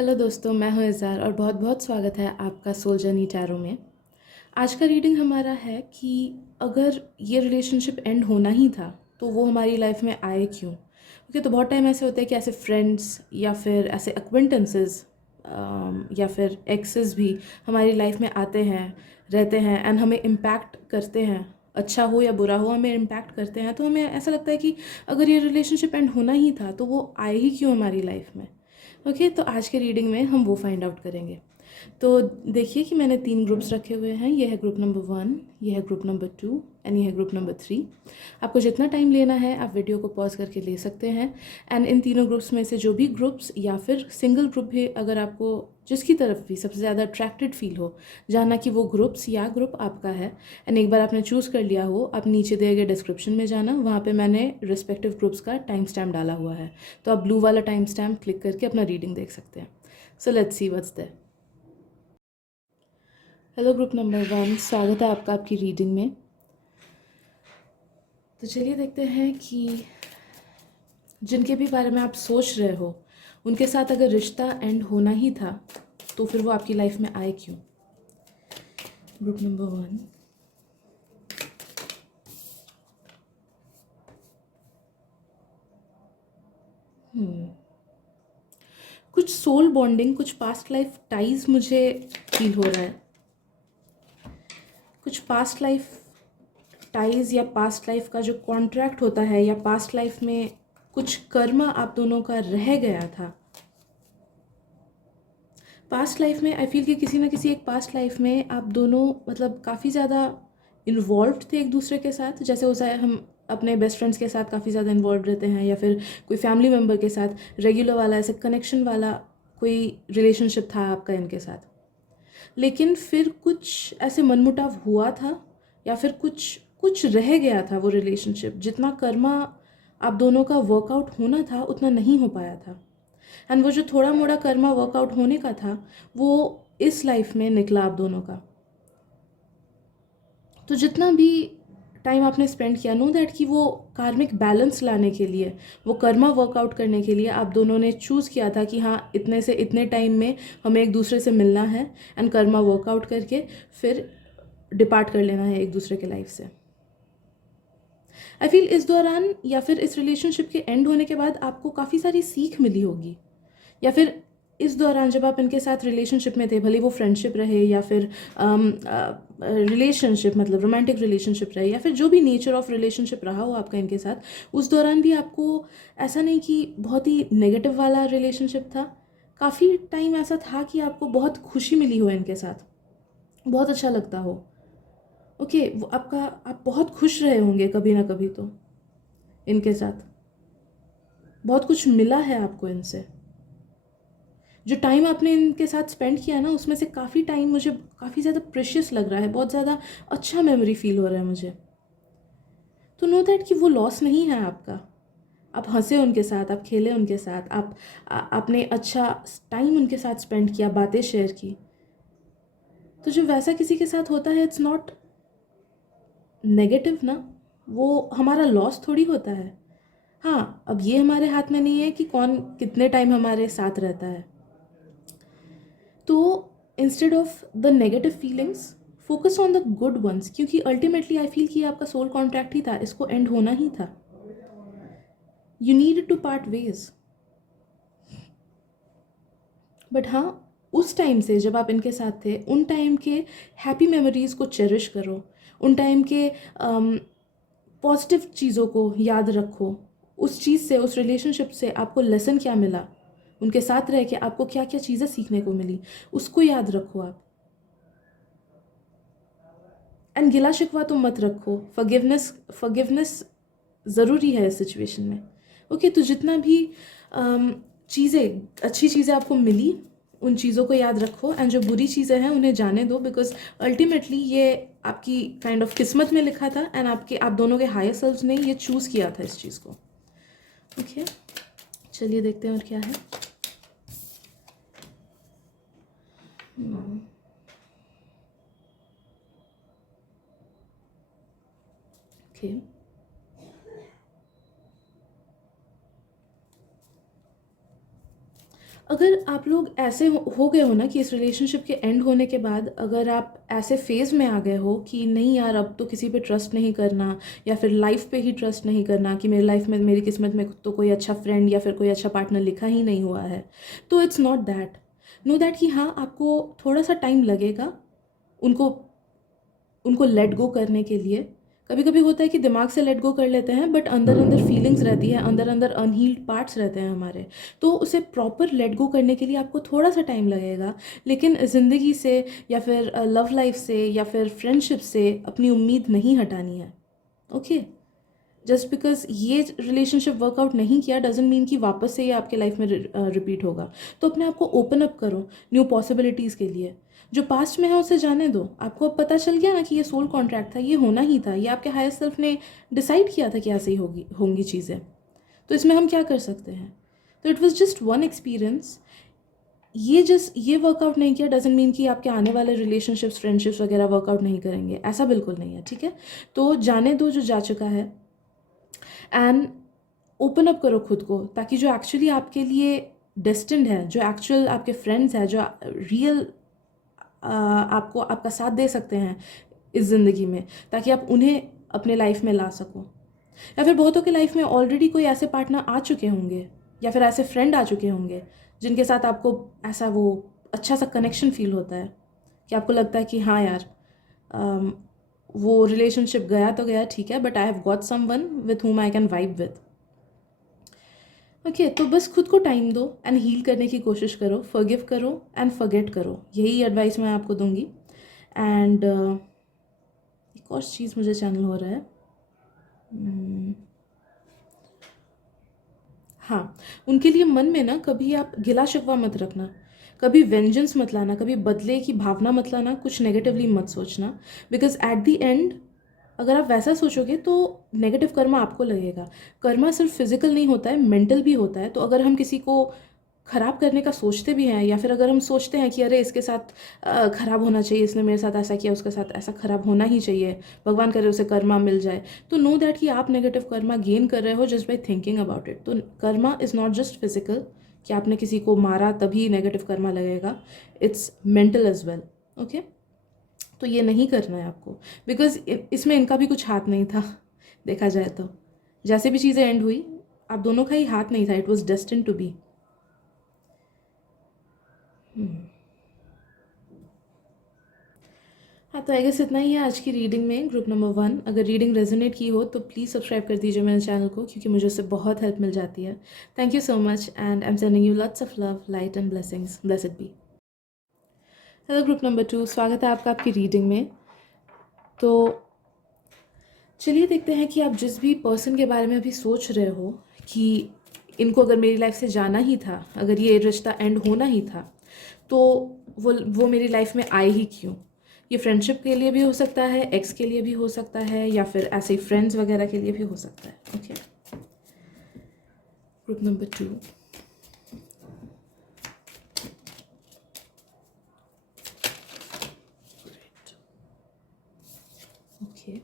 Hello दोस्तों, मैं हूँ इज़ार और बहुत बहुत स्वागत है आपका सोल जर्नी टैरो में। आज का रीडिंग हमारा है कि अगर ये रिलेशनशिप एंड होना ही था तो वो हमारी लाइफ में आए क्यों। क्योंकि तो बहुत टाइम ऐसे होते हैं कि ऐसे फ्रेंड्स या फिर ऐसे एक्वेंटेंसेस या फिर एक्सेस भी हमारी लाइफ में आते हैं, रहते हैं एंड हमें इम्पैक्ट करते हैं। अच्छा हो या बुरा हो, हमें इम्पैक्ट करते हैं। तो हमें ऐसा लगता है कि अगर ये रिलेशनशिप एंड होना ही था तो वो आए ही क्यों हमारी लाइफ में। ओके, तो आज के रीडिंग में हम वो फाइंड आउट करेंगे। तो देखिए कि मैंने 3 ग्रुप्स रखे हुए हैं। ये है ग्रुप नंबर 1, ये है ग्रुप नंबर 2 एंड ये है ग्रुप नंबर 3। आपको जितना टाइम लेना है आप वीडियो को पॉज करके ले सकते हैं। एंड इन तीनों ग्रुप्स में से जो भी ग्रुप्स या फिर सिंगल ग्रुप भी अगर आपको जिसकी तरफ भी सबसे ज़्यादा अट्रैक्टेड फील हो, जानना कि वो ग्रुप्स या ग्रुप आपका है, एंड एक बार आपने चूज़ कर लिया हो, आप नीचे दिए गए डिस्क्रिप्शन में जाना, वहाँ पे मैंने रिस्पेक्टिव ग्रुप्स का टाइम स्टैम्प डाला हुआ है। तो आप ब्लू वाला टाइम स्टैम्प क्लिक करके अपना रीडिंग देख सकते हैं। So let's see what's there. Hello group number 1, स्वागत है आपका आपकी रीडिंग में। तो चलिए देखते हैं कि जिनके भी बारे में आप सोच रहे हो उनके साथ अगर रिश्ता एंड होना ही था तो फिर वो आपकी लाइफ में आए क्यों। Group number 1। कुछ सोल बॉन्डिंग, कुछ पास्ट लाइफ टाइज मुझे फील हो रहा है। कुछ पास्ट लाइफ टाइज या पास्ट लाइफ का जो कॉन्ट्रैक्ट होता है, या पास्ट लाइफ में कुछ कर्म आप दोनों का रह गया था। पास्ट लाइफ में आई फील कि किसी ना किसी एक पास्ट लाइफ में आप दोनों मतलब काफ़ी ज़्यादा इन्वॉल्व थे एक दूसरे के साथ। जैसे हो जाए हम अपने बेस्ट फ्रेंड्स के साथ काफ़ी ज़्यादा इन्वॉल्व रहते हैं, या फिर कोई फैमिली मेम्बर के साथ रेगुलर वाला ऐसे कनेक्शन वाला कोई रिलेशनशिप था आपका इनके साथ। लेकिन फिर कुछ ऐसे मनमुटाव हुआ था, या फिर कुछ कुछ रह गया था। वो रिलेशनशिप जितना कर्मा आप दोनों का वर्कआउट होना था उतना नहीं हो पाया था। एंड वो जो थोड़ा मोड़ा कर्मा वर्कआउट होने का था वो इस लाइफ में निकला आप दोनों का। तो जितना भी टाइम आपने स्पेंड किया, नो दैट कि वो कार्मिक बैलेंस लाने के लिए, वो कर्मा वर्कआउट करने के लिए आप दोनों ने चूज़ किया था कि हाँ, इतने से इतने टाइम में हमें एक दूसरे से मिलना है एंड कर्मा वर्कआउट करके फिर डिपार्ट कर लेना है एक दूसरे के लाइफ से। आई फील इस दौरान या फिर इस रिलेशनशिप के एंड होने के बाद आपको काफ़ी सारी सीख मिली होगी, या फिर इस दौरान जब आप इनके साथ रिलेशनशिप में थे, भले वो फ्रेंडशिप रहे या फिर रिलेशनशिप मतलब रोमांटिक रिलेशनशिप रहे, या फिर जो भी नेचर ऑफ रिलेशनशिप रहा हो आपका इनके साथ, उस दौरान भी आपको ऐसा नहीं कि बहुत ही नेगेटिव वाला रिलेशनशिप था। काफ़ी टाइम ऐसा था कि आपको बहुत खुशी मिली हो इनके साथ, बहुत अच्छा लगता हो। ओके, वो आपका आप बहुत खुश रहे होंगे कभी ना कभी तो इनके साथ। बहुत कुछ मिला है आपको इनसे। जो टाइम आपने इनके साथ स्पेंड किया ना, उसमें से काफ़ी टाइम मुझे काफ़ी ज़्यादा प्रेशियस लग रहा है, बहुत ज़्यादा अच्छा मेमोरी फील हो रहा है मुझे। तो नो दैट कि वो लॉस नहीं है आपका। आप हंसे उनके साथ, आप खेले उनके साथ, आपने अच्छा टाइम उनके साथ स्पेंड किया, बातें शेयर की। तो जो वैसा किसी के साथ होता है, इट्स नॉट नेगेटिव ना, वो हमारा लॉस थोड़ी होता है। हाँ, अब ये हमारे हाथ में नहीं है कि कौन कितने टाइम हमारे साथ रहता है। तो instead of the negative feelings, focus on the good ones, क्योंकि अल्टीमेटली आई फील कि आपका सोल कॉन्ट्रैक्ट ही था, इसको एंड होना ही था। You need to part ways. But हाँ, उस टाइम से जब आप इनके साथ थे, उन टाइम के हैप्पी मेमोरीज को चेरिश करो, उन टाइम के पॉजिटिव चीज़ों को याद रखो। उस चीज़ से, उस रिलेशनशिप से आपको लेसन क्या मिला, उनके साथ रह के आपको क्या क्या चीज़ें सीखने को मिली, उसको याद रखो आप। एंड गिला शिकवा तो मत रखो। फॉरगिवनेस फॉरगिवनेस ज़रूरी है इस सिचुएशन में। ओके, तो जितना भी चीज़ें, अच्छी चीज़ें आपको मिली, उन चीज़ों को याद रखो, एंड जो बुरी चीज़ें हैं उन्हें जाने दो, बिकॉज अल्टीमेटली ये आपकी काइंड ऑफ किस्मत में लिखा था, एंड आप दोनों के हायर सेल्व्स ने ये चूज़ किया था इस चीज़ को। ओके, चलिए देखते हैं और क्या है। ओके, अगर आप लोग ऐसे हो गए हो ना कि इस रिलेशनशिप के एंड होने के बाद अगर आप ऐसे फेज़ में आ गए हो कि नहीं यार अब तो किसी पे ट्रस्ट नहीं करना, या फिर लाइफ पे ही ट्रस्ट नहीं करना कि मेरी लाइफ में मेरी किस्मत में तो कोई अच्छा फ्रेंड या फिर कोई अच्छा पार्टनर लिखा ही नहीं हुआ है, तो it's not that. Know that कि हाँ आपको थोड़ा सा टाइम लगेगा उनको उनको लेट गो करने के लिए। कभी कभी होता है कि दिमाग से लेट गो कर लेते हैं, बट अंदर अंदर फीलिंग्स रहती है, अंदर अंदर अनहील्ड पार्ट्स रहते हैं हमारे, तो उसे प्रॉपर लेट गो करने के लिए आपको थोड़ा सा टाइम लगेगा। लेकिन ज़िंदगी से या फिर लव लाइफ से या फिर फ्रेंडशिप से अपनी उम्मीद नहीं हटानी है। ओके, जस्ट बिकॉज ये रिलेशनशिप वर्कआउट नहीं किया डजेंट मीन कि वापस से ये आपके लाइफ में रिपीट होगा। तो अपने आप को ओपन अप करो न्यू पॉसिबिलिटीज़ के लिए। जो पास्ट में है उसे जाने दो। आपको अब पता चल गया ना कि ये सोल कॉन्ट्रैक्ट था, ये होना ही था, ये आपके हायर सेल्फ ने डिसाइड किया था कि ऐसे ही होंगी चीज़ें। तो इसमें हम क्या कर सकते हैं? तो it was just one experience. ये वर्कआउट नहीं किया डजेंट मीन कि आपके आने वाले रिलेशनशिप्स फ्रेंडशिप्स वगैरह वर्कआउट नहीं करेंगे, ऐसा बिल्कुल नहीं है। ठीक है, तो जाने दो जो जा चुका है, एंड ओपन अप करो खुद को, ताकि जो एक्चुअली आपके लिए डेस्टिन्ड है, जो एक्चुअल आपके फ्रेंड्स हैं, जो रियल आपको आपका साथ दे सकते हैं इस ज़िंदगी में, ताकि आप उन्हें अपने लाइफ में ला सको। या फिर बहुतों के लाइफ में ऑलरेडी कोई ऐसे पार्टनर आ चुके होंगे या फिर ऐसे फ्रेंड आ चुके होंगे जिनके साथ आपको ऐसा वो अच्छा सा कनेक्शन फील होता है कि आपको लगता है कि हाँ यार, वो रिलेशनशिप गया तो गया ठीक है, but I have got someone with whom I can vibe with. Okay, तो बस खुद को टाइम दो एंड हील करने की कोशिश करो, फॉरगिव करो एंड फॉरगेट करो, यही एडवाइस मैं आपको दूंगी। एंड एक और चीज़ मुझे चैनल हो रहा है। हाँ, उनके लिए मन में ना कभी आप गिला शिकवा मत रखना, कभी वेंजेंस मत लाना, कभी बदले की भावना मत लाना, कुछ नेगेटिवली मत सोचना। बिकॉज एट द एंड अगर आप वैसा सोचोगे तो नेगेटिव कर्मा आपको लगेगा। कर्मा सिर्फ फिजिकल नहीं होता है, मेंटल भी होता है। तो अगर हम किसी को ख़राब करने का सोचते भी हैं, या फिर अगर हम सोचते हैं कि अरे इसके साथ ख़राब होना चाहिए, इसने मेरे साथ ऐसा किया, उसके साथ ऐसा ख़राब होना ही चाहिए, भगवान करे उसे कर्मा मिल जाए, तो नो दैट कि आप नेगेटिव कर्मा गेन कर रहे हो just by thinking about it. तो karma is not just physical कि आपने किसी को मारा तभी नेगेटिव कर्मा लगेगा, it's mental as well. Okay, तो ये नहीं करना है आपको, बिकॉज इसमें इनका भी कुछ हाथ नहीं था। देखा जाए तो जैसे भी चीज़ें एंड हुई, आप दोनों का ही हाथ नहीं था, it was destined to be. हाँ, तो आई गेस इतना ही है आज की रीडिंग में, ग्रुप नंबर 1। अगर रीडिंग रेजोनेट की हो तो प्लीज़ सब्सक्राइब कर दीजिए मेरे चैनल को, क्योंकि मुझे उससे बहुत हेल्प मिल जाती है। Thank you so much and I am sending you lots of love, light and blessings. Blessed be. Hello group number 2, स्वागत है आपका आपकी रीडिंग में। तो चलिए देखते हैं कि आप जिस भी पर्सन के बारे में अभी सोच रहे हो कि इनको अगर मेरी लाइफ से जाना ही था, अगर ये रिश्ता एंड होना ही था, तो वो मेरी लाइफ में आए ही क्यों। ये फ्रेंडशिप के लिए भी हो सकता है, एक्स के लिए भी हो सकता है, या फिर ऐसे ही फ्रेंड्स वगैरह के लिए भी हो सकता है। Okay, group number 2। ओके,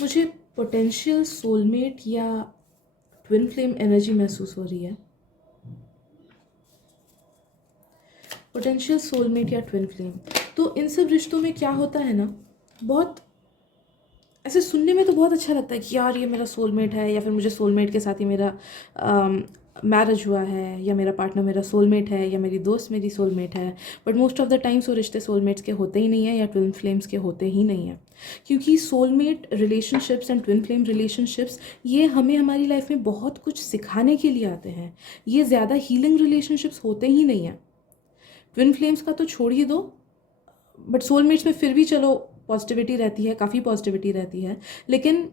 मुझे पोटेंशियल सोलमेट या ट्विन फ्लेम एनर्जी महसूस हो रही है। पोटेंशियल सोलमेट या ट्विन फ्लेम, तो इन सब रिश्तों में क्या होता है ना, बहुत ऐसे सुनने में तो बहुत अच्छा लगता है कि यार ये मेरा सोलमेट है, या फिर मुझे सोलमेट के साथ ही मेरा मैरिज हुआ है, या मेरा पार्टनर मेरा सोलमेट है, या मेरी दोस्त मेरी सोलमेट है। But most of the times वो रिश्ते सोलमेट्स के होते ही नहीं हैं, या ट्विन फ्लेम्स के होते ही नहीं हैं। क्योंकि soulmate relationships and twin flame relationships ये हमें हमारी लाइफ में बहुत कुछ सिखाने के लिए आते हैं। ये ज़्यादा हीलिंग रिलेशनशिप्स होते ही नहीं हैं। ट्विन फ्लेम्स का तो छोड़ ही दो, बट सोलमेट्स में फिर भी चलो पॉजिटिविटी रहती है, काफ़ी पॉजिटिविटी रहती है। लेकिन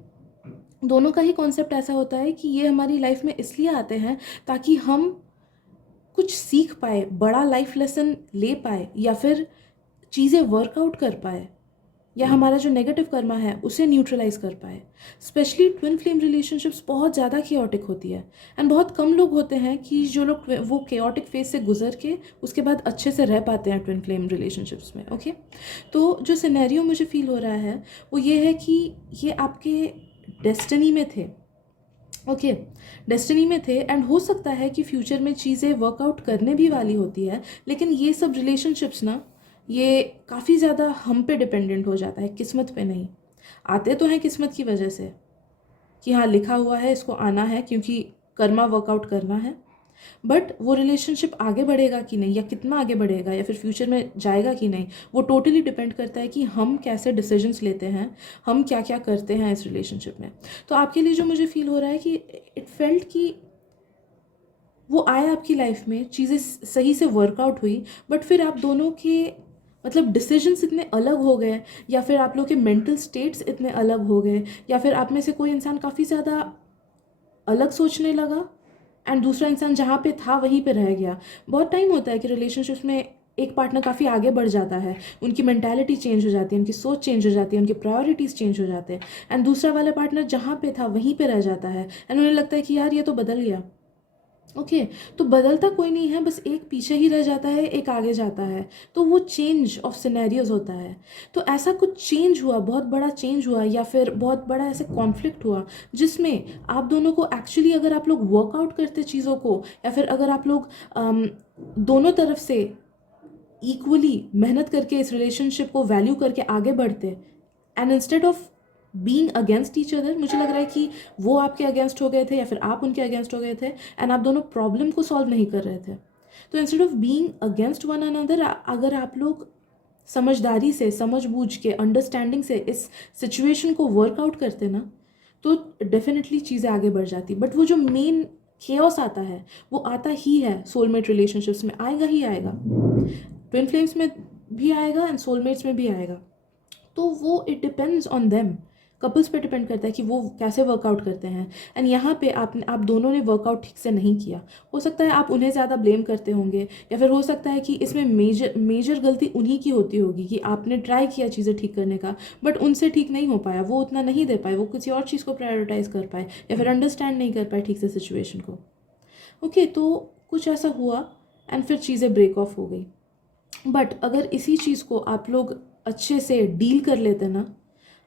दोनों का ही कॉन्सेप्ट ऐसा होता है कि ये हमारी लाइफ में इसलिए आते हैं ताकि हम कुछ सीख पाए, बड़ा लाइफ लेसन ले पाए, या फिर चीज़ें वर्कआउट कर पाए। या हमारा जो नेगेटिव कर्मा है उसे न्यूट्रलाइज कर पाए। स्पेशली ट्विन फ्लेम रिलेशनशिप्स बहुत ज़्यादा केओटिक होती है, एंड बहुत कम लोग होते हैं कि जो लोग वो केओटिक फेज से गुजर के उसके बाद अच्छे से रह पाते हैं ट्विन फ्लेम रिलेशनशिप्स में। ओके, तो जो सिनेरियो मुझे फील हो रहा है वो ये है कि ये आपके डेस्टिनी में थे। ओके, डेस्टिनी में थे, एंड हो सकता है कि फ्यूचर में चीज़ें वर्कआउट करने भी वाली होती है, लेकिन ये सब रिलेशनशिप्स ना ये काफ़ी ज़्यादा हम पे डिपेंडेंट हो जाता है, किस्मत पे नहीं। आते तो हैं किस्मत की वजह से कि हाँ लिखा हुआ है इसको आना है क्योंकि कर्मा वर्कआउट करना है, बट वो रिलेशनशिप आगे बढ़ेगा कि नहीं, या कितना आगे बढ़ेगा, या फिर फ्यूचर में जाएगा कि नहीं, वो टोटली डिपेंड करता है कि हम कैसे डिसीजंस लेते हैं, हम क्या क्या करते हैं इस रिलेशनशिप में। तो आपके लिए जो मुझे फील हो रहा है कि इट फेल्ट कि वो आया आपकी लाइफ में, चीज़ें सही से वर्कआउट हुई, बट फिर आप दोनों के मतलब डिसीजंस इतने अलग हो गए, या फिर आप लोग के मेंटल स्टेट्स इतने अलग हो गए, या फिर आप में से कोई इंसान काफ़ी ज़्यादा अलग सोचने लगा एंड दूसरा इंसान जहाँ पे था वहीं पे रह गया। बहुत टाइम होता है कि रिलेशनशिप्स में एक पार्टनर काफ़ी आगे बढ़ जाता है, उनकी मेंटालिटी चेंज हो जाती है, उनकी सोच चेंज हो जाती है, उनकी प्रायोरिटीज़ चेंज हो जाते हैं, एंड दूसरा वाला पार्टनर जहाँ पे था वहीं पे रह जाता है, एंड उन्हें लगता है कि यार ये तो बदल गया। ओके, तो बदलता कोई नहीं है, बस एक पीछे ही रह जाता है, एक आगे जाता है, तो वो चेंज ऑफ सिनेरियोज होता है। तो ऐसा कुछ चेंज हुआ, बहुत बड़ा चेंज हुआ, या फिर बहुत बड़ा ऐसे कॉन्फ्लिक्ट हुआ जिसमें आप दोनों को एक्चुअली अगर आप लोग वर्कआउट करते चीज़ों को, या फिर अगर आप लोग दोनों तरफ से इक्वली मेहनत करके इस रिलेशनशिप को वैल्यू करके आगे बढ़ते, and instead of being against each other, मुझे लग रहा है कि वो आपके अगेंस्ट हो गए थे या फिर आप उनके अगेंस्ट हो गए थे, एंड आप दोनों प्रॉब्लम को सॉल्व नहीं कर रहे थे। तो instead of being against one another, अगर आप लोग समझदारी से, समझ बूझ के, अंडरस्टैंडिंग से इस सिचुएशन को वर्कआउट करते ना, तो डेफिनेटली चीज़ें आगे बढ़ जाती। बट वो जो मेन केओस आता है वो आता ही है सोलमेट रिलेशनशिप्स में, आएगा ही आएगा, ट्विन फ्लेम्स में भी आएगा एंड सोलमेट्स में भी आएगा। तो वो it depends on them, couples पे डिपेंड करता है कि वो कैसे वर्कआउट करते हैं। एंड यहाँ पे आप दोनों ने वर्कआउट ठीक से नहीं किया। हो सकता है आप उन्हें ज़्यादा ब्लेम करते होंगे, या फिर हो सकता है कि इसमें मेजर गलती उन्हीं की होती होगी कि आपने ट्राई किया चीज़ें ठीक करने का, बट उनसे ठीक नहीं हो पाया, वो उतना नहीं दे पाए, वो किसी और चीज़ को प्रायोरिटाइज कर पाए, या फिर अंडरस्टैंड नहीं कर पाए ठीक से सिचुएशन को। ओके, तो कुछ ऐसा हुआ एंड फिर चीज़ें ब्रेक ऑफ हो गई। बट अगर इसी चीज़ को आप लोग अच्छे से डील कर लेते ना,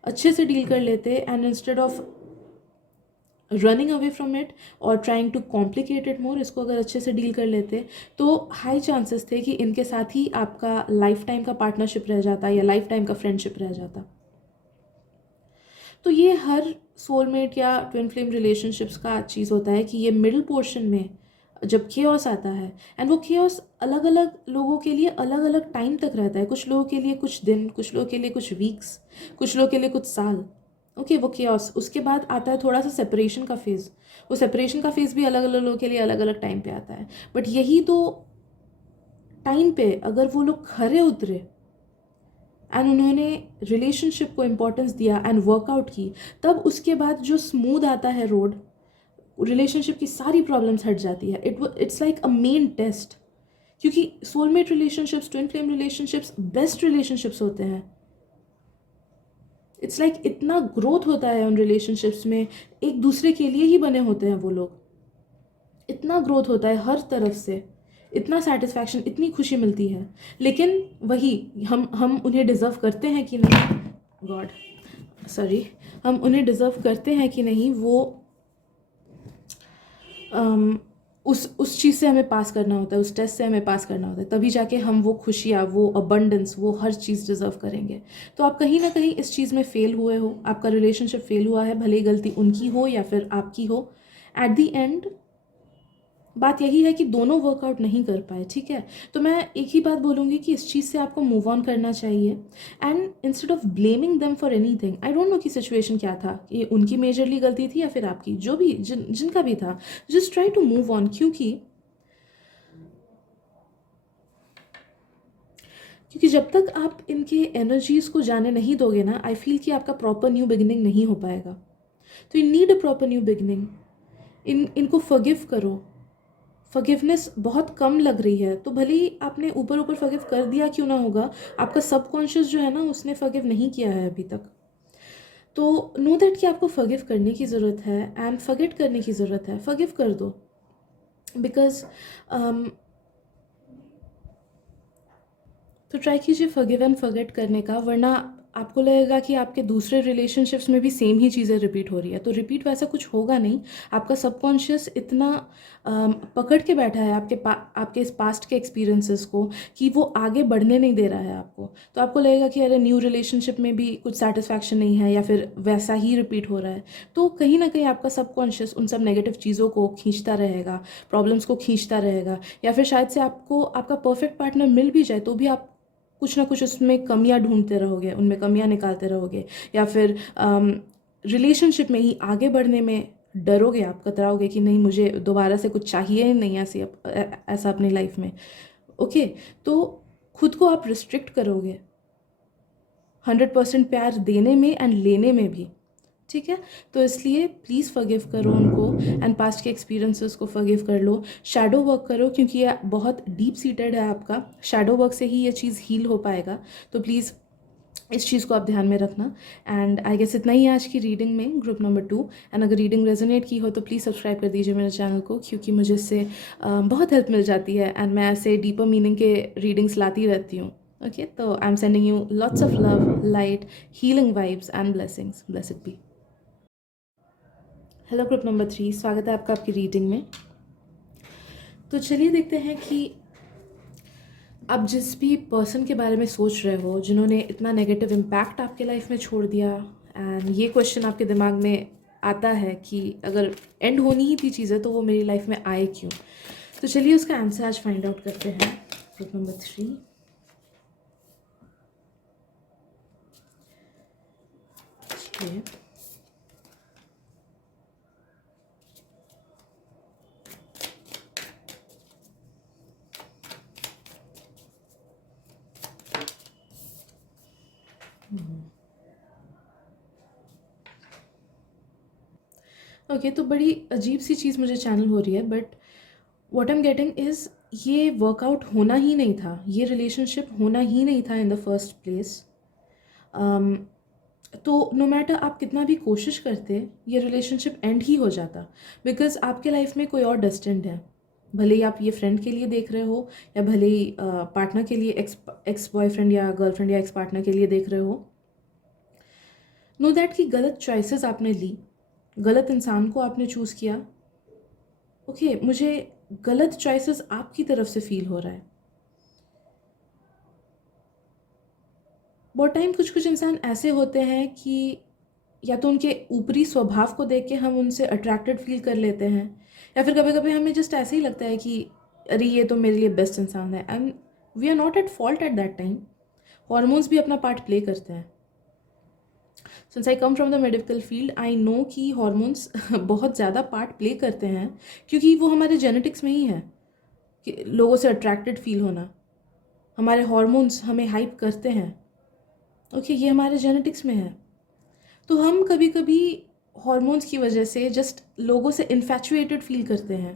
अच्छे से डील कर लेते, and instead of running away from it और trying to complicate it more, इसको अगर अच्छे से डील कर लेते, तो हाई चांसेस थे कि इनके साथ ही आपका लाइफ टाइम का पार्टनरशिप रह जाता या लाइफ टाइम का फ्रेंडशिप रह जाता। तो ये हर सोलमेट या ट्विन फ्लेम रिलेशनशिप्स का चीज़ होता है कि ये मिडिल पोर्शन में जब केओस आता है, एंड वो केओस अलग अलग लोगों के लिए अलग अलग टाइम तक रहता है, कुछ लोगों के लिए कुछ दिन, कुछ लोगों के लिए कुछ वीक्स, कुछ लोगों के लिए कुछ साल। ओके, वो केओस, उसके बाद आता है थोड़ा सा सेपरेशन का फेज़। वो सेपरेशन का फेज़ भी अलग अलग लोगों के लिए अलग अलग टाइम पे आता है, बट यही तो टाइम पे अगर वो लोग खरे उतरे एंड उन्होंने रिलेशनशिप को इम्पोर्टेंस दिया एंड वर्कआउट की, तब उसके बाद जो स्मूथ आता है रोड, रिलेशनशिप की सारी प्रॉब्लम्स हट जाती है। It's like a main test, क्योंकि soulmate relationships, twin flame relationships best relationships होते हैं। इट्स लाइक इतना ग्रोथ होता है उन रिलेशनशिप्स में, एक दूसरे के लिए ही बने होते हैं वो लोग, इतना ग्रोथ होता है हर तरफ से, इतना सेटिस्फैक्शन, इतनी खुशी मिलती है। लेकिन वही हम उन्हें डिज़र्व करते हैं कि नहीं, गॉड सॉरी, हम उन्हें डिज़र्व करते हैं कि नहीं, वो उस चीज़ से हमें पास करना होता है, उस टेस्ट से हमें पास करना होता है, तभी जाके हम वो खुशियाँ, वो अबंडेंस, वो हर चीज़ डिज़र्व करेंगे। तो आप कहीं ना कहीं इस चीज़ में फ़ेल हुए हो, आपका रिलेशनशिप फ़ेल हुआ है, भले ही गलती उनकी हो या फिर आपकी हो। एट दी एंड बात यही है कि दोनों वर्कआउट नहीं कर पाए, ठीक है। तो मैं एक ही बात बोलूँगी कि इस चीज़ से आपको मूव ऑन करना चाहिए, and instead of blaming them for anything, I don't know कि सिचुएशन क्या था, ये उनकी मेजरली गलती थी या फिर आपकी, जो भी जिनका भी था, just try to move on. क्योंकि जब तक आप इनके एनर्जीज़ को जाने नहीं दोगे ना, आई फील कि आपका प्रॉपर न्यू बिगिनिंग नहीं हो पाएगा। तो you need a proper new beginning. इनको फॉरगिव करो, फॉरगिवनेस बहुत कम लग रही है, तो भले ही आपने ऊपर ऊपर फॉरगिव कर दिया क्यों ना होगा, आपका सबकॉन्शियस जो है ना उसने फॉरगिव नहीं किया है अभी तक। तो नो दैट कि आपको फॉरगिव करने की ज़रूरत है एंड फॉरगेट करने की ज़रूरत है, फॉरगिव कर दो। बिकॉज तो ट्राई कीजिए फॉरगिव एंड फॉरगेट करने का, वरना आपको लगेगा कि आपके दूसरे रिलेशनशिप्स में भी सेम ही चीज़ें रिपीट हो रही है। तो रिपीट वैसा कुछ होगा नहीं, आपका सबकॉन्शियस इतना पकड़ के बैठा है आपके इस पास्ट के एक्सपीरियंसेस को कि वो आगे बढ़ने नहीं दे रहा है आपको। तो आपको लगेगा कि अरे न्यू रिलेशनशिप में भी कुछ सेटिस्फैक्शन नहीं है या फिर वैसा ही रिपीट हो रहा है। तो कहीं ना कहीं आपका सबकॉन्शियस उन सब नेगेटिव चीज़ों को खींचता रहेगा, प्रॉब्लम्स को खींचता रहेगा, या फिर शायद से आपको आपका परफेक्ट पार्टनर मिल भी जाए तो भी आप कुछ ना कुछ उसमें कमियां ढूंढते रहोगे, उनमें कमियां निकालते रहोगे, या फिर रिलेशनशिप में ही आगे बढ़ने में डरोगे, आप कतराओगे कि नहीं मुझे दोबारा से कुछ चाहिए ही नहीं ऐसा अपनी लाइफ में। ओके, तो खुद को आप रिस्ट्रिक्ट करोगे 100% प्यार देने में एंड लेने में भी। ठीक है, तो इसलिए प्लीज़ फॉरगिव करो उनको एंड पास्ट के एक्सपीरियंसेस को फॉरगिव कर लो। शैडो वर्क करो, क्योंकि ये बहुत डीप सीटेड है आपका, शैडो वर्क से ही ये चीज़ हील हो पाएगा। तो प्लीज़ इस चीज़ को आप ध्यान में रखना। एंड आई गेस इतना ही है आज की रीडिंग में, ग्रुप नंबर 2। एंड अगर रीडिंग रेजोनेट की हो तो प्लीज़ सब्सक्राइब कर दीजिए मेरे चैनल को, क्योंकि मुझे इससे बहुत हेल्प मिल जाती है एंड मैं ऐसे डीपर मीनिंग के रीडिंग्स लाती रहती हूँ। ओके, तो I am sending you lots of love, light, healing vibes and blessings. Blessed be. Hello group number 3, स्वागत है आपका आपकी रीडिंग में। तो चलिए देखते हैं कि आप जिस भी पर्सन के बारे में सोच रहे हो जिन्होंने इतना नेगेटिव इम्पैक्ट आपके लाइफ में छोड़ दिया, एंड ये क्वेश्चन आपके दिमाग में आता है कि अगर एंड होनी ही थी चीज़ें तो वो मेरी लाइफ में आए क्यों। तो चलिए उसका आंसर आज फाइंड आउट करते हैं। ग्रुप नंबर 3, चलिए। ओके, तो बड़ी अजीब सी चीज़ मुझे चैनल हो रही है, but what I am getting is ये वर्कआउट होना ही नहीं था, ये रिलेशनशिप होना ही नहीं था इन द फर्स्ट प्लेस। तो नो मैटर आप कितना भी कोशिश करते, ये रिलेशनशिप एंड ही हो जाता, बिकॉज आपके लाइफ में कोई और डेस्टिन्ड है। भले ही आप ये फ्रेंड के लिए देख रहे हो, या भले ही पार्टनर के लिए, एक्स बॉयफ्रेंड या गर्लफ्रेंड या एक्स पार्टनर के लिए देख रहे हो, नो दैट कि गलत चॉइसेस आपने ली, गलत इंसान को आपने चूज़ किया। ओके, मुझे गलत चॉइसेस आपकी तरफ से फील हो रहा है। बहुत टाइम कुछ कुछ इंसान ऐसे होते हैं कि या तो उनके ऊपरी स्वभाव को देख के हम उनसे अट्रैक्टेड फील कर लेते हैं, या फिर कभी कभी हमें जस्ट ऐसे ही लगता है कि अरे ये तो मेरे लिए बेस्ट इंसान है, and we are not at fault at that time. Hormones भी अपना पार्ट प्ले करते हैं। Since I come from the medical field, I know कि हॉर्मोन्स बहुत ज़्यादा पार्ट प्ले करते हैं, क्योंकि वो हमारे जेनेटिक्स में ही है कि लोगों से अट्रैक्टेड फील होना। हमारे हॉर्मोन्स हमें हाइप करते हैं। ओके, ये हमारे जेनेटिक्स में है। तो हम कभी कभी हॉर्मोन्स की वजह से जस्ट लोगों से इन्फैचुएटेड फील करते हैं,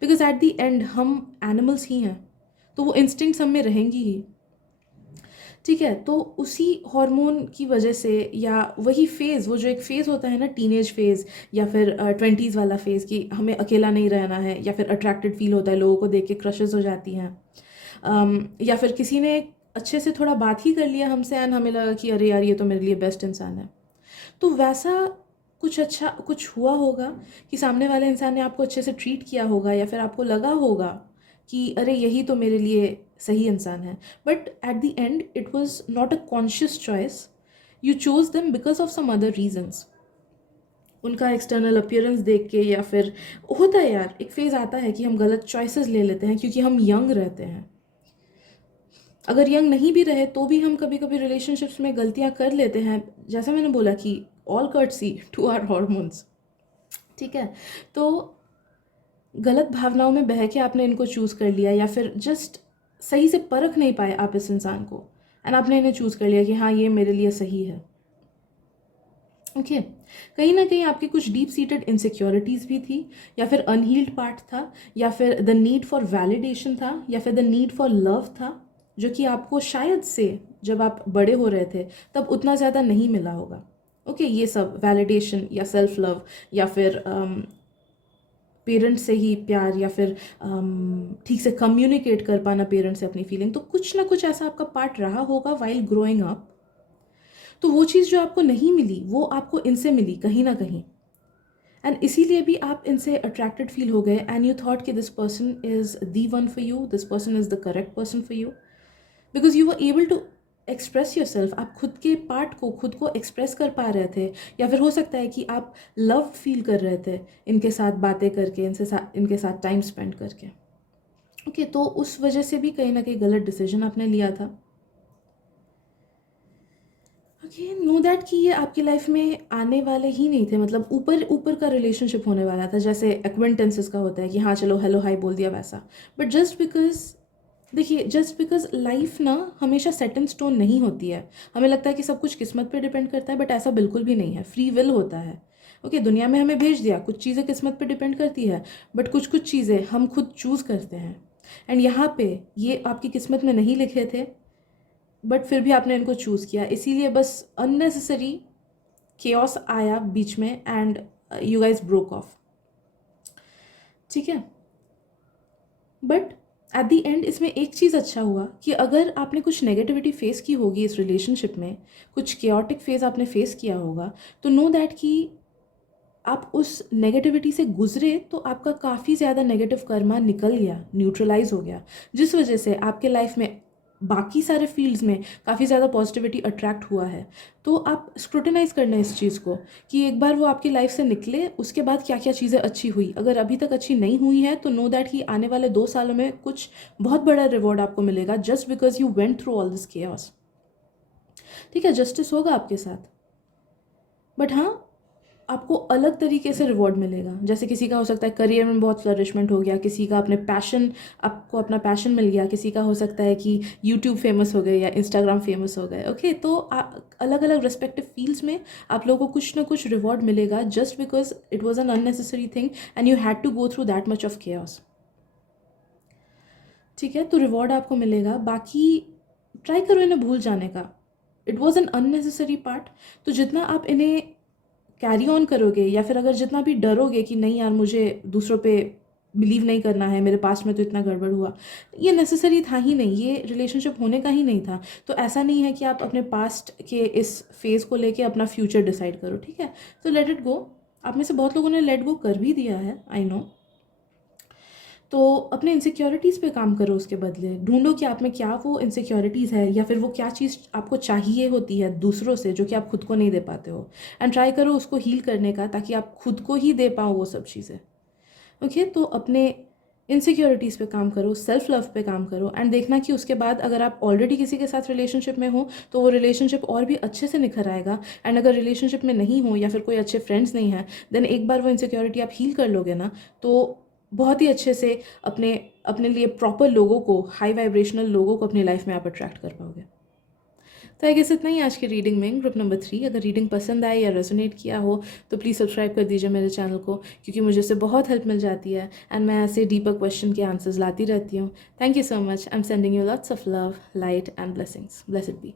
बिकॉज एट द एंड हम एनिमल्स ही हैं, तो वो इंस्टिंक्ट्स हम में रहेंगी ही। ठीक है, तो उसी हार्मोन की वजह से, या वही फेज़, वो जो एक फ़ेज़ होता है ना, टीनेज फेज़, या फिर 20s वाला फेज़ कि हमें अकेला नहीं रहना है, या फिर अट्रैक्टेड फील होता है, लोगों को देख के क्रशेस हो जाती हैं, या फिर किसी ने अच्छे से थोड़ा बात ही कर लिया हमसे एंड हमें लगा कि अरे यार ये तो मेरे लिए बेस्ट इंसान है। तो वैसा कुछ अच्छा कुछ हुआ होगा कि सामने वाले इंसान ने आपको अच्छे से ट्रीट किया होगा, या फिर आपको लगा होगा कि अरे यही तो मेरे लिए सही इंसान है, but at the end it was not a conscious choice. You chose them because of some other reasons. उनका एक्सटर्नल अपीयरेंस देख के, या फिर होता है यार, एक फेज़ आता है कि हम गलत चॉइसेस ले लेते हैं क्योंकि हम यंग रहते हैं। अगर यंग नहीं भी रहे तो भी हम कभी कभी रिलेशनशिप्स में गलतियां कर लेते हैं, जैसा मैंने बोला कि all courtesy to our hormones. ठीक है, तो गलत भावनाओं में बह के आपने इनको चूज़ कर लिया, या फिर जस्ट सही से परख नहीं पाए आप इस इंसान को, एंड आपने इन्हें चूज़ कर लिया कि हाँ ये मेरे लिए सही है। ओके कहीं ना कहीं आपकी कुछ डीप सीटेड इनसिक्योरिटीज़ भी थी, या फिर अनहील्ड पार्ट था, या फिर द नीड फॉर वैलिडेशन था, या फिर द नीड फॉर लव था, जो कि आपको शायद से जब आप बड़े हो रहे थे तब उतना ज़्यादा नहीं मिला होगा। ओके ये सब वैलिडेशन या सेल्फ लव या फिर पेरेंट्स से ही प्यार, या फिर ठीक से कम्युनिकेट कर पाना पेरेंट्स से अपनी फीलिंग, तो कुछ ना कुछ ऐसा आपका पार्ट रहा होगा वाइल ग्रोइंग अप। तो वो चीज़ जो आपको नहीं मिली वो आपको इनसे मिली कहीं ना कहीं, एंड इसीलिए भी आप इनसे अट्रैक्टेड फील हो गए, एंड यू थॉट कि this person is the one for you, this person is the correct person for you, because you were able to express yourself. आप खुद के पार्ट को खुद को एक्सप्रेस कर पा रहे थे, या फिर हो सकता है कि आप लव फील कर रहे थे इनके साथ बातें करके, इनके साथ टाइम स्पेंड करके। ओके तो उस वजह से भी कहीं ना कहीं गलत डिसीजन आपने लिया था। ओके नो दैट कि ये आपकी लाइफ में आने वाले ही नहीं थे, मतलब ऊपर ऊपर का रिलेशनशिप होने वाला था, जैसे एक्वेंटेंसेस का होता है कि हाँ चलो हेलो हाय बोल दिया वैसा। बट जस्ट बिकॉज देखिए, जस्ट बिकॉज लाइफ ना हमेशा सेट इन स्टोन नहीं होती है। हमें लगता है कि सब कुछ किस्मत पे डिपेंड करता है, बट ऐसा बिल्कुल भी नहीं है। फ्री विल होता है। ओके दुनिया में हमें भेज दिया, कुछ चीज़ें किस्मत पे डिपेंड करती है, बट कुछ कुछ चीज़ें हम खुद चूज़ करते हैं। एंड यहाँ पे ये आपकी किस्मत में नहीं लिखे थे, बट फिर भी आपने इनको चूज़ किया, इसीलिए बस अननेसेसरी केओस आया बीच में, and you guys broke of. ठीक है, बट एट द एंड इसमें एक चीज़ अच्छा हुआ कि अगर आपने कुछ नेगेटिविटी फेस की होगी इस रिलेशनशिप में, कुछ केओटिक फेज आपने फेस किया होगा, तो नो दैट कि आप उस नेगेटिविटी से गुजरे तो आपका काफ़ी ज़्यादा नेगेटिव कर्मा निकल गया, न्यूट्रलाइज हो गया, जिस वजह से आपके लाइफ में बाकी सारे फील्ड्स में काफ़ी ज़्यादा पॉजिटिविटी अट्रैक्ट हुआ है। तो आप स्क्रूटिनाइज करना इस चीज़ को कि एक बार वो आपकी लाइफ से निकले उसके बाद क्या क्या चीज़ें अच्छी हुई। अगर अभी तक अच्छी नहीं हुई है तो नो दैट कि आने वाले 2 सालों में कुछ बहुत बड़ा रिवॉर्ड आपको मिलेगा, just because you went through all this chaos. ठीक है, जस्टिस होगा आपके साथ, बट हाँ आपको अलग तरीके से रिवॉर्ड मिलेगा। जैसे किसी का हो सकता है करियर में बहुत फ्लरिशमेंट हो गया, किसी का अपने पैशन, आपको अपना पैशन मिल गया, किसी का हो सकता है कि यूट्यूब फेमस हो गए या इंस्टाग्राम फेमस हो गए। ओके तो अलग अलग रिस्पेक्टिव फील्ड्स में आप लोगों को कुछ ना कुछ रिवॉर्ड मिलेगा, just because it was an unnecessary thing and you had to go through that much of chaos. ठीक है, तो रिवॉर्ड आपको मिलेगा, बाकी ट्राई करो इन्हें भूल जाने का। It was an unnecessary part. तो जितना आप इन्हें कैरी ऑन करोगे, या फिर अगर जितना भी डरोगे कि नहीं यार मुझे दूसरों पे बिलीव नहीं करना है, मेरे पास्ट में तो इतना गड़बड़ हुआ, ये नेसेसरी था ही नहीं, ये रिलेशनशिप होने का ही नहीं था। तो ऐसा नहीं है कि आप अपने पास्ट के इस फेज़ को लेके अपना फ्यूचर डिसाइड करो। ठीक है, तो लेट इट गो। आप में से बहुत लोगों ने लेट गो कर भी दिया है, आई नो। तो अपने इनसिक्योरिटीज़ पे काम करो, उसके बदले ढूंढो कि आप में क्या वो इनसिक्योरिटीज़ है, या फिर वो क्या चीज़ आपको चाहिए होती है दूसरों से जो कि आप खुद को नहीं दे पाते हो, एंड ट्राई करो उसको हील करने का, ताकि आप खुद को ही दे पाओ वो सब चीज़ें। ओके तो अपने इनसिक्योरिटीज़ पे काम करो, सेल्फ लव पे काम करो, एंड देखना कि उसके बाद अगर आप ऑलरेडी किसी के साथ रिलेशनशिप में हो तो वो रिलेशनशिप और भी अच्छे से निखर आएगा। एंड अगर रिलेशनशिप में नहीं हो या फिर कोई अच्छे फ्रेंड्स नहीं हैं, देन एक बार वो इनसिक्योरिटी आप हील कर लोगे ना, तो बहुत ही अच्छे से अपने अपने लिए प्रॉपर लोगों को, हाई वाइब्रेशनल लोगों को अपनी लाइफ में आप अट्रैक्ट कर पाओगे। तो आई गेस इतना ही आज की रीडिंग में, ग्रुप नंबर 3। अगर रीडिंग पसंद आए या रेजोनेट किया हो तो प्लीज़ सब्सक्राइब कर दीजिए मेरे चैनल को, क्योंकि मुझे इससे बहुत हेल्प मिल जाती है, एंड मैं ऐसे डीपर क्वेश्चन के आंसर्स लाती रहती हूँ। Thank you so much. I am sending you lots of love, light and blessings. Blessed B.